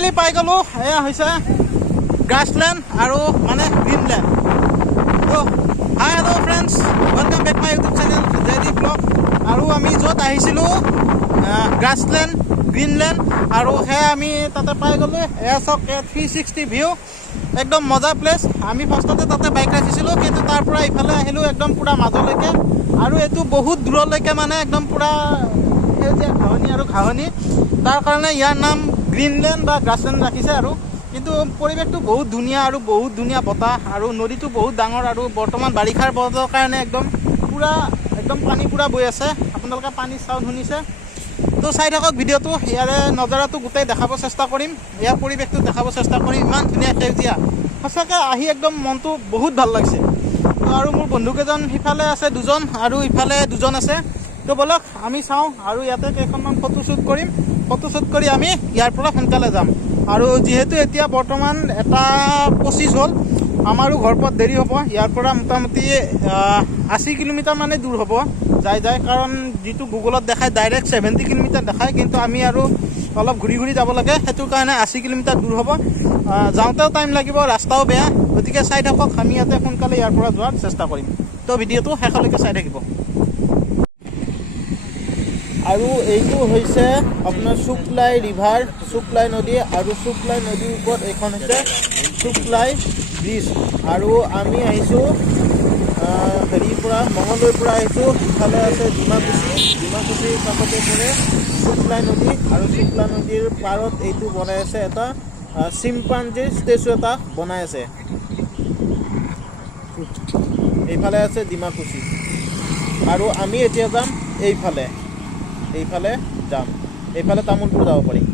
finally পাই গ'লো এয়া হৈছে গ্ৰাছলেণ্ড আৰু মানে গ্ৰীণলেণ্ড তো hi hello' friends welcome back my YouTube channel JD blog আৰু আমি য'ত আহিছিলোঁ গ্ৰাছলেণ্ড গ্ৰীণলেণ্ড আৰু সেয়া আমি তাতে পাই গ'লোঁ এয়া চাওক 360 ভিউ একদম মজা প্লেচ আমি ফাৰ্ষ্টতে তাতে বাইক ৰাখিছিলোঁ কিন্তু তাৰ পৰা ইফালে আহিলোঁ একদম পূৰা মাজলৈকে আৰু এইটো বহুত দূৰলৈকে মানে একদম পূৰা সেউজীয়া ঘাঁহনি আৰু ঘাঁহনি তাৰ কাৰণে ইয়াৰ নাম গ্ৰীণলেণ্ড বা গ্ৰাছলেণ্ড ৰাখিছে আৰু কিন্তু পৰিৱেশটো বহুত ধুনীয়া আৰু বহুত ধুনীয়া বতাহ আৰু নদীটো বহুত ডাঙৰ আৰু বৰ্তমান বাৰিষাৰ বতৰৰ কাৰণে একদম পানী পূৰা বৈ আছে আপোনালোকে পানী চাউণ্ড শুনিছে তো চাই থাকক ভিডিঅ'টো ইয়াৰে নজাৰাটো গোটেই দেখাব চেষ্টা কৰিম ইয়াৰ পৰিৱেশটো দেখাব চেষ্টা কৰিম ইমান ধুনীয়া সেউজীয়া সঁচাকৈ আহি একদম মনটো বহুত ভাল লাগিছে তো আৰু মোৰ বন্ধুকেইজন সিফালে আছে দুজন আৰু ইফালে দুজন আছে তো বলক আমি চাওঁ আৰু ইয়াতে কেইখনমান ফটোশ্বুট কৰিম ফটোশ্বুট কৰি আমি ইয়াৰ পৰা সোনকালে যাম আৰু যিহেতু এতিয়া বৰ্তমান 1:25 হ'ল আমাৰো ঘৰ পোৱাত দেৰি হ'ব ইয়াৰ পৰা মোটামুটি 80 কিলোমিটাৰ মানে দূৰ হ'ব যায় কাৰণ যিটো গুগলত দেখায় ডাইৰেক্ট 70 কিলোমিটাৰ দেখায় কিন্তু আমি আৰু অলপ ঘূৰি যাব লাগে সেইটো কাৰণে 80 কিলোমিটাৰ দূৰ হ'ব যাওঁতেও টাইম লাগিব ৰাস্তাও বেয়া গতিকে চাই থাকক আমি ইয়াতে সোনকালে ইয়াৰ পৰা যোৱাৰ চেষ্টা কৰিম তো ভিডিঅ'টো শেষলৈকে চাই থাকিব আৰু এইটো হৈছে আপোনাৰ শুকলাই ৰিভাৰ শুকলাই নদী আৰু শুকলাই নদীৰ ওপৰত এইখন হৈছে শুকলাই ব্ৰিজ আৰু আমি আহিছোঁ হেৰিৰ পৰা মঙলদৈৰ পৰা আহিছোঁ ইফালে আছে ডিমাকুছিৰ কাষতে পৰে শুকলাই নদী আৰু শুকলাই নদীৰ পাৰত এইটো বনাই আছে এটা চিম্পাঞ্জী ষ্টেচু এটা বনাই আছে এইফালে আছে ডিমাকুছি আৰু আমি এতিয়া যাম এইফালে যাম এইফালে তামোলপুৰ যাব পাৰিম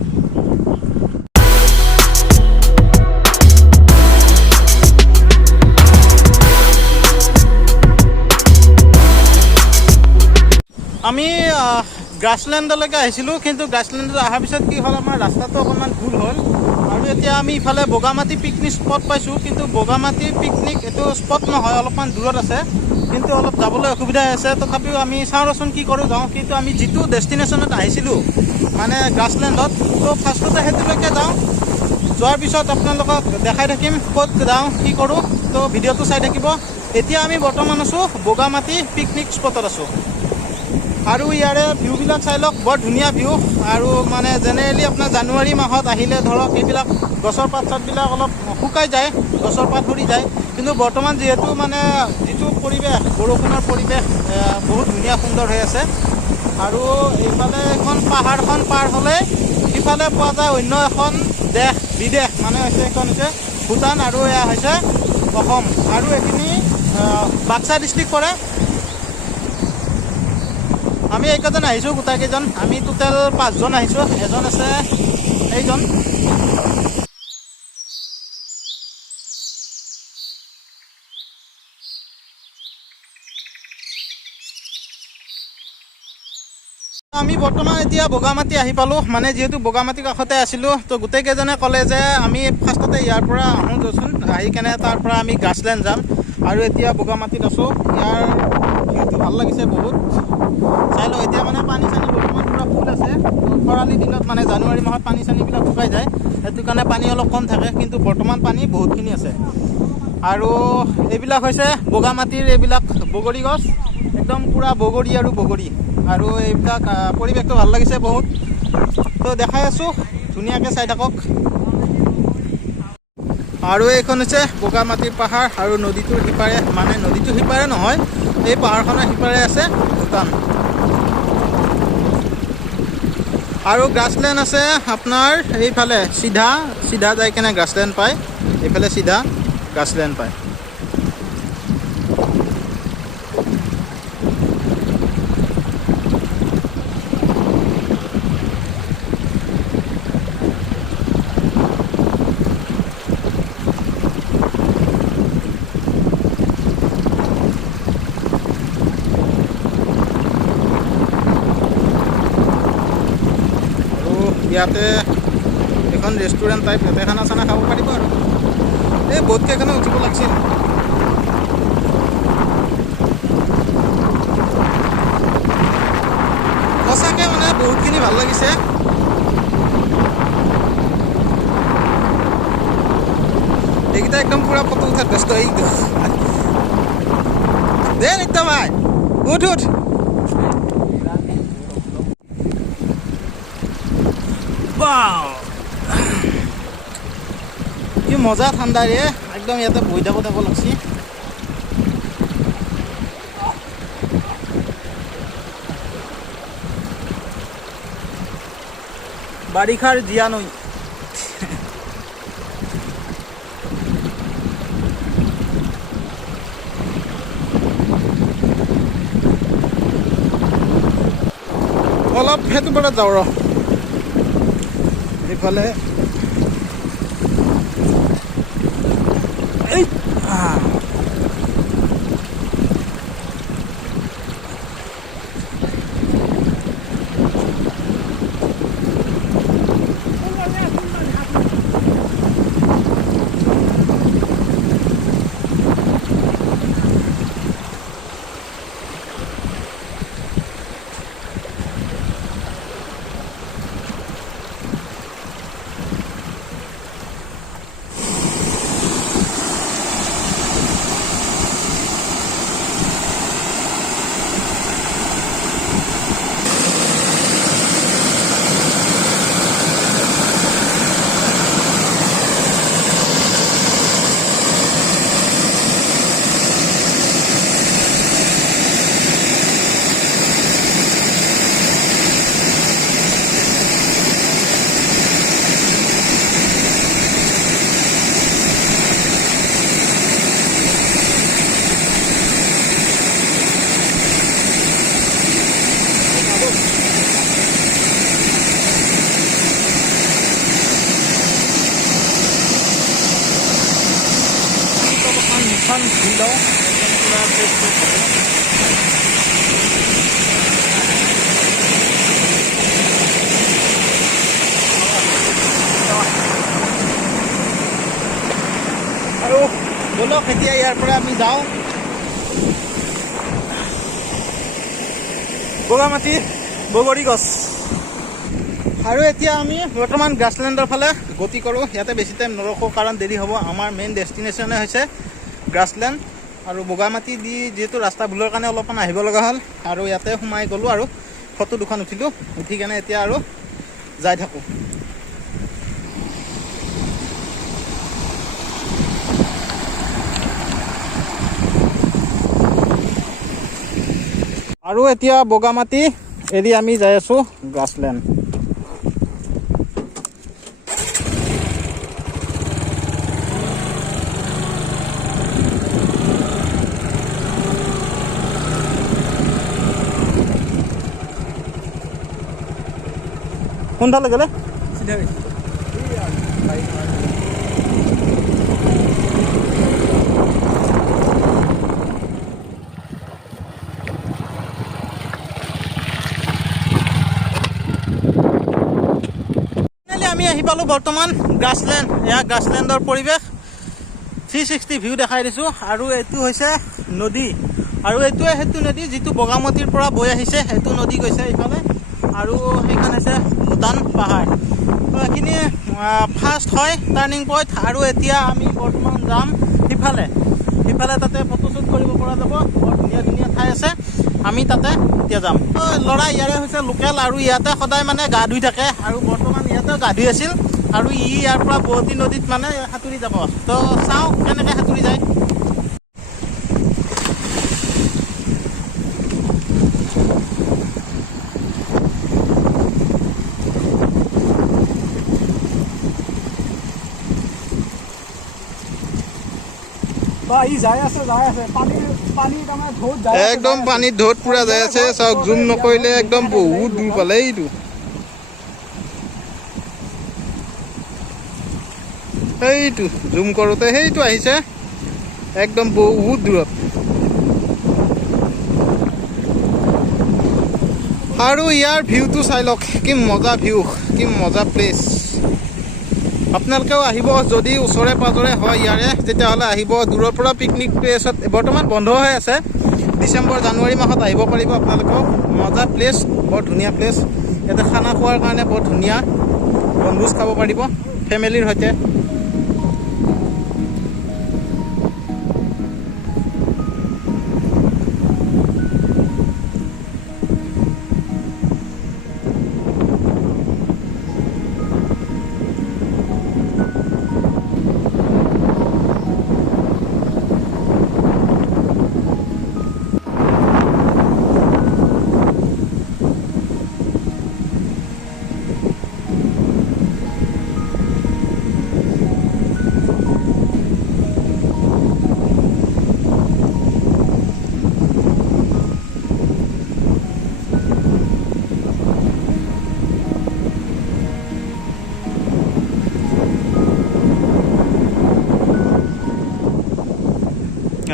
আমি গ্ৰাছলেণ্ডলৈকে আহিছিলোঁ কিন্তু গ্ৰাছলেণ্ডত অহাৰ পিছত কি হ'ল আমাৰ ৰাস্তাটো অকণমান ভুল হ'ল আৰু এতিয়া আমি ইফালে বগামাটি পিকনিক স্পট পাইছোঁ কিন্তু বগামাটি পিকনিক এইটো স্পট নহয় অলপমান দূৰত আছে কিন্তু অলপ যাবলৈ অসুবিধা আছে তথাপিও আমি চাওঁ ৰচোন কি কৰোঁ যাওঁ কিন্তু আমি যিটো ডেষ্টিনেশ্যনত আহিছিলোঁ মানে গ্ৰাছলেণ্ডত তো ফাৰ্ষ্টতে সেইটোলৈকে যাওঁ যোৱাৰ পিছত আপোনালোকক দেখাই থাকিম ক'ত যাওঁ কি কৰোঁ তো ভিডিঅ'টো চাই থাকিব এতিয়া আমি বৰ্তমান আছোঁ বগামাটি পিকনিক স্পটত আছোঁ আৰু ইয়াৰে ভিউবিলাক চাই লওক বৰ ধুনীয়া ভিউ আৰু মানে জেনেৰেলি আপোনাৰ জানুৱাৰী মাহত আহিলে ধৰক এইবিলাক গছৰ পাত চাতবিলাক অলপ শুকাই যায় গছৰ পাত সৰি যায় কিন্তু বৰ্তমান যিহেতু মানে যিটো পৰিৱেশ বৰষুণৰ পৰিৱেশ বহুত ধুনীয়া সুন্দৰ হৈ আছে আৰু এইফালে এখন পাহাৰখন পাৰ হ'লে সিফালে পোৱা যায় অন্য এখন দেশ বিদেশ মানে হৈছে এখন হৈছে ভূটান আৰু এয়া হৈছে অসম আৰু এইখিনি বাক্সা ডিষ্ট্ৰিক্ট পৰে আমি এইকেইজন আহিছোঁ গোটেইকেইজন আমি টোটেল 5জন আহিছোঁ এজন আছে এইজন আমি বৰ্তমান এতিয়া বগামাটি আহি পালোঁ মানে যিহেতু বগামাটিৰ কাষতে আছিলোঁ তো গোটেইকেইজনে ক'লে যে আমি ফাৰ্ষ্টতে ইয়াৰ পৰা আহোঁ যোচোন আহি কেনে তাৰ পৰা আমি গ্ৰাছলেণ্ড যাম আৰু এতিয়া বগামাটিত আছোঁ ইয়াৰ ভিউটো ভাল লাগিছে বহুত চাই লওক এতিয়া মানে পানী চানী বৰ্তমান পূৰা ফুল আছে খৰালি দিনত মানে জানুৱাৰী মাহত পানী চানীবিলাক শুকাই যায় সেইটো কাৰণে পানী অলপ কম থাকে কিন্তু বৰ্তমান পানী বহুতখিনি আছে আৰু এইবিলাক হৈছে বগামাটিৰ এইবিলাক বগৰী গছ একদম পূৰা বগৰী আৰু এইবিলাক পৰিৱেশটো ভাল লাগিছে বহুত তো দেখাই আছোঁ ধুনীয়াকৈ চাই থাকক আৰু এইখন হৈছে বগামাটিৰ পাহাৰ আৰু নদীটোৰ সিপাৰে মানে নদীটোৰ সিপাৰে নহয় এই পাহাৰখনৰ সিপাৰে আছে ভূটান আৰু গ্ৰাছলেণ্ড আছে আপোনাৰ এইফালে চিধা যাই কেনে গ্ৰাছলেণ্ড পায় এইফালে চিধা গ্ৰাছলেণ্ড পায় ইয়াতে এখন ৰেষ্টুৰেণ্ট টাইপ ইয়াতে খানা চানা খাব পাৰিব আৰু এই বহুতকেইখনে উঠিব লাগিছিল সঁচাকৈ মানে বহুতখিনি ভাল লাগিছে এইকেইটা একদম পুৰা ফটো উঠাত ব্যস্ত এইটো দে নিত্য ভাই উঠ উঠ কি মজা ঠাণ্ডা ৰে একদম ইয়াতে বহি থাকো লাগছি বাৰিষাৰ জিয়া নৈ অলপ সেইটো পৰা যাওঁ ৰ এইফালে এখন ভিলো পুৰা টেস্ট কৰে আৰু বলক এতিয়া ইয়াৰ পৰা আমি যাওঁ বগামাটি বগৰী গছ আৰু এতিয়া আমি বৰ্তমান গ্ৰাছলেণ্ডৰ ফালে গতি কৰোঁ ইয়াতে বেছি টাইম নৰখোঁ কাৰণ দেৰি হ'ব আমাৰ মেইন ডেষ্টিনেশ্যনে হৈছে গ্ৰাছলেণ্ড আৰু বগামাটি দি যেহেতু ৰাস্তা ভুলৰ কাৰণে অলপমান আহিব লগা হ'ল আৰু ইয়াতে সোমাই গ'লোঁ আৰু ফটো দুখন উঠিলোঁ উঠি কেনে এতিয়া আৰু যাই থাকোঁ আৰু এতিয়া বগামাটি এৰি আমি যাই আছোঁ গ্ৰাছলেণ্ড কোনফালে গ'লে আমি আহি পালোঁ বৰ্তমান গ্ৰাছলেণ্ড এয়া গ্ৰাছলেণ্ডৰ পৰিৱেশ 360 ভিউ দেখাই দিছোঁ আৰু এইটো হৈছে নদী আৰু এইটোৱে সেইটো নদী যিটো বগামাটিৰ পৰা বৈ আহিছে সেইটো নদী গৈছে এইফালে আৰু সেইখন হৈছে ভূটান পাহাৰ তো এইখিনি ফাৰ্ষ্ট হয় টাৰ্ণিং পইণ্ট আৰু এতিয়া আমি বৰ্তমান যাম সিফালে তাতে ফটোশ্বুট কৰিব পৰা যাব বৰ ধুনীয়া ধুনীয়া ঠাই আছে আমি তাতে এতিয়া যাম ল'ৰা ইয়াৰে হৈছে লোকেল আৰু ইয়াতে সদায় মানে গা ধুই থাকে আৰু বৰ্তমান ইয়াতে গা ধুই আছিল আৰু ইয়াৰ পৰা বোৱতী নদীত মানে সাঁতুৰি যাব তো চাওঁ কেনেকৈ সাঁতুৰি যায় একদম পানীত ঢৌত পুৰা যাই আছে চাওক জুম নকৰিলে একদম বহুত দূৰ পালে এইটো সেইটো জুম কৰোঁতে সেইটো আহিছে একদম বহুত দূৰত আৰু ইয়াৰ ভিউটো চাই লওক কি মজা ভিউ কি মজা প্লেচ আপোনালোকেও আহিব যদি ওচৰে পাজৰে হয় ইয়াৰে তেতিয়াহ'লে আহিব দূৰৰ পৰা পিকনিক প্লেচত বৰ্তমান বন্ধ হৈ আছে ডিচেম্বৰ জানুৱাৰী মাহত আহিব পাৰিব আপোনালোকেও মজা প্লেচ বৰ ধুনীয়া প্লেচ ইয়াতে খানা খোৱাৰ কাৰণে বৰ ধুনীয়া বনভোজ খাব পাৰিব ফেমিলিৰ সৈতে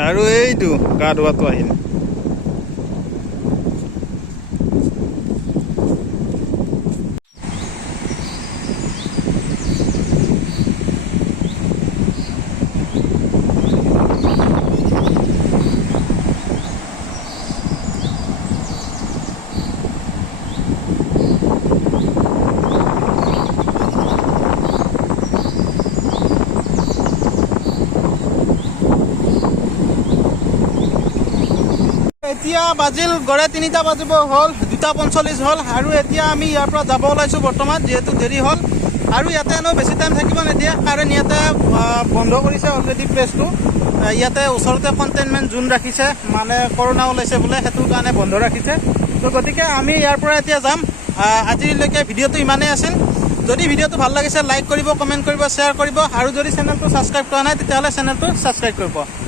আৰু এইটো গা ধোৱাটো আহিল এতিয়া বাজিল গড়ে 3টা বাজিব হ'ল 2:45 হ'ল আৰু এতিয়া আমি ইয়াৰ পৰা যাব ওলাইছোঁ বৰ্তমান যিহেতু দেৰি হ'ল আৰু ইয়াতে এনেও বেছি টাইম থাকিব নিদিয়ে কাৰণ ইয়াতে বন্ধ কৰিছে অলৰেডি প্লেচটো ইয়াতে ওচৰতে কণ্টেইনমেণ্ট জোন ৰাখিছে মানে কৰোণা ওলাইছে বোলে সেইটোৰ কাৰণে বন্ধ ৰাখিছে তো গতিকে আমি ইয়াৰ পৰা এতিয়া যাম আজিলৈকে ভিডিঅ'টো ইমানেই আছিল যদি ভিডিঅ'টো ভাল লাগিছে লাইক কৰিব কমেণ্ট কৰিব শ্বেয়াৰ কৰিব আৰু যদি চেনেলটো ছাবস্ক্ৰাইব কৰা নাই তেতিয়াহ'লে চেনেলটো ছাবস্ক্ৰাইব কৰিব